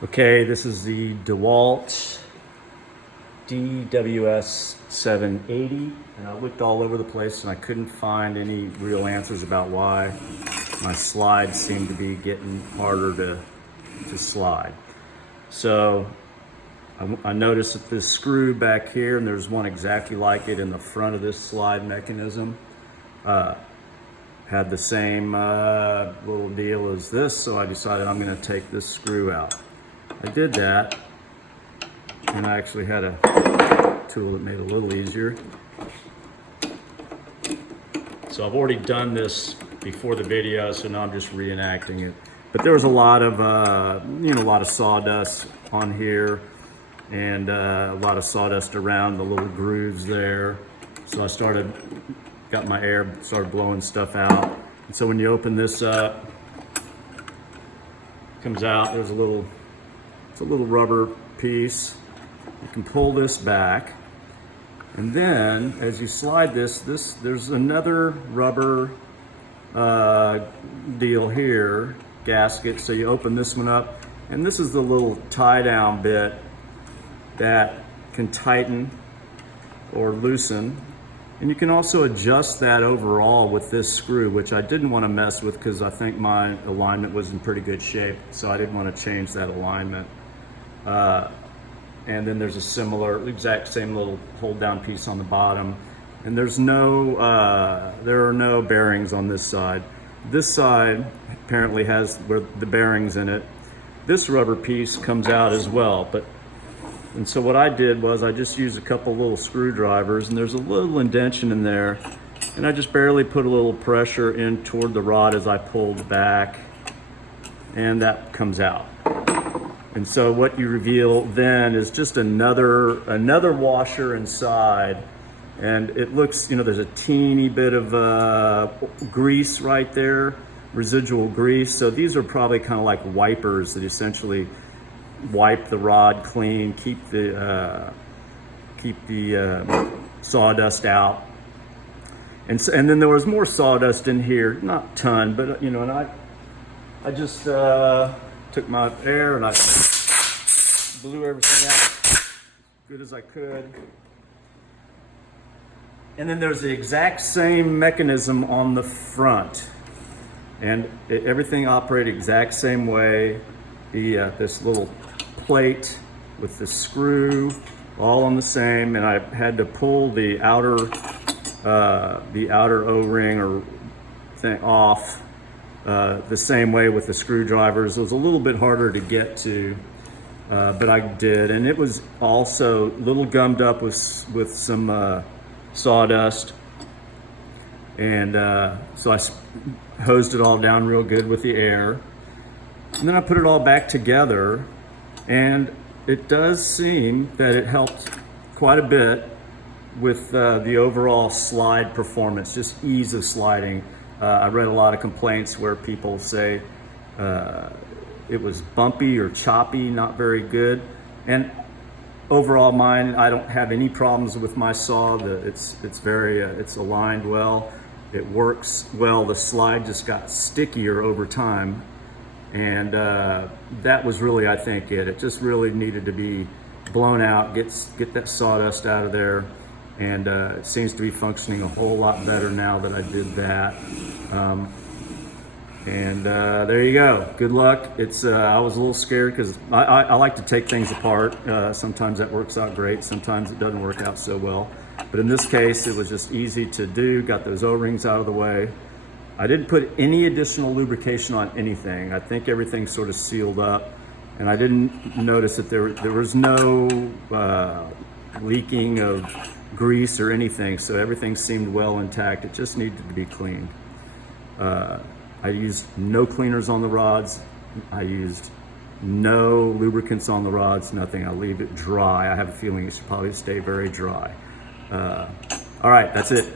Okay, this is the DeWalt DWS780, and I looked all over the place and I couldn't find any real answers about why my slides seem to be getting harder to slide. So I noticed that this screw back here, and there's one exactly like it in the front of this slide mechanism, had the same little deal as this, so I decided I'm going to take this screw out. I did that, and I actually had a tool that made it a little easier. So I've already done this before the video, so now I'm just reenacting it. But there was a lot of, a lot of sawdust on here, and a lot of sawdust around the little grooves there. So I got my air, started blowing stuff out. And so when you open this up, it comes out, it's a little rubber piece. You can pull this back, and then as you slide this, there's another rubber deal here, gasket. So you open this one up, and this is the little tie down bit that can tighten or loosen. And you can also adjust that overall with this screw, which I didn't want to mess with because I think my alignment was in pretty good shape, so I didn't want to change that alignment. And then there's a similar, exact same little hold down piece on the bottom. And there are no bearings on this side. This side apparently has the bearings in it. This rubber piece comes out as well. And so what I did was I just used a couple little screwdrivers, and there's a little indentation in there. And I just barely put a little pressure in toward the rod as I pulled back, and that comes out. And so what you reveal then is just another washer inside, and it looks, there's a teeny bit of grease right there, residual grease. So these are probably kind of like wipers that essentially wipe the rod clean, keep the sawdust out. And then there was more sawdust in here, not a ton, but and I just took my air and I blew everything out as good as I could. And then there's the exact same mechanism on the front, and everything operated exact same way. This little plate with the screw, all on the same, and I had to pull the outer O-ring or thing off the same way with the screwdrivers. It was a little bit harder to get to, but I did, and it was also a little gummed up with some sawdust, and so I hosed it all down real good with the air, and then I put it all back together, and it does seem that it helped quite a bit with the overall slide performance, just ease of sliding. I read a lot of complaints where people say it was bumpy or choppy, not very good. And overall, mine, I don't have any problems with my saw. It's aligned well. It works well. The slide just got stickier over time, and that was really, I think, it. It just really needed to be blown out, get that sawdust out of there. And it seems to be functioning a whole lot better now that I did that. There you go. Good luck. I was a little scared because I like to take things apart. Sometimes that works out great. Sometimes it doesn't work out so well. But in this case, it was just easy to do. Got those O-rings out of the way. I didn't put any additional lubrication on anything. I think everything sort of sealed up. And I didn't notice that there was no leaking of grease or anything, so everything seemed well intact. It just needed to be cleaned. I used no cleaners on the rods. I used no lubricants on the rods, nothing. I'll leave it dry. I have a feeling it should probably stay very dry. All right, that's it.